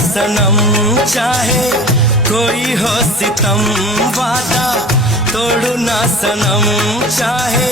सनम, चाहे कोई हो सितम, वादा तोड़ू ना सनम, चाहे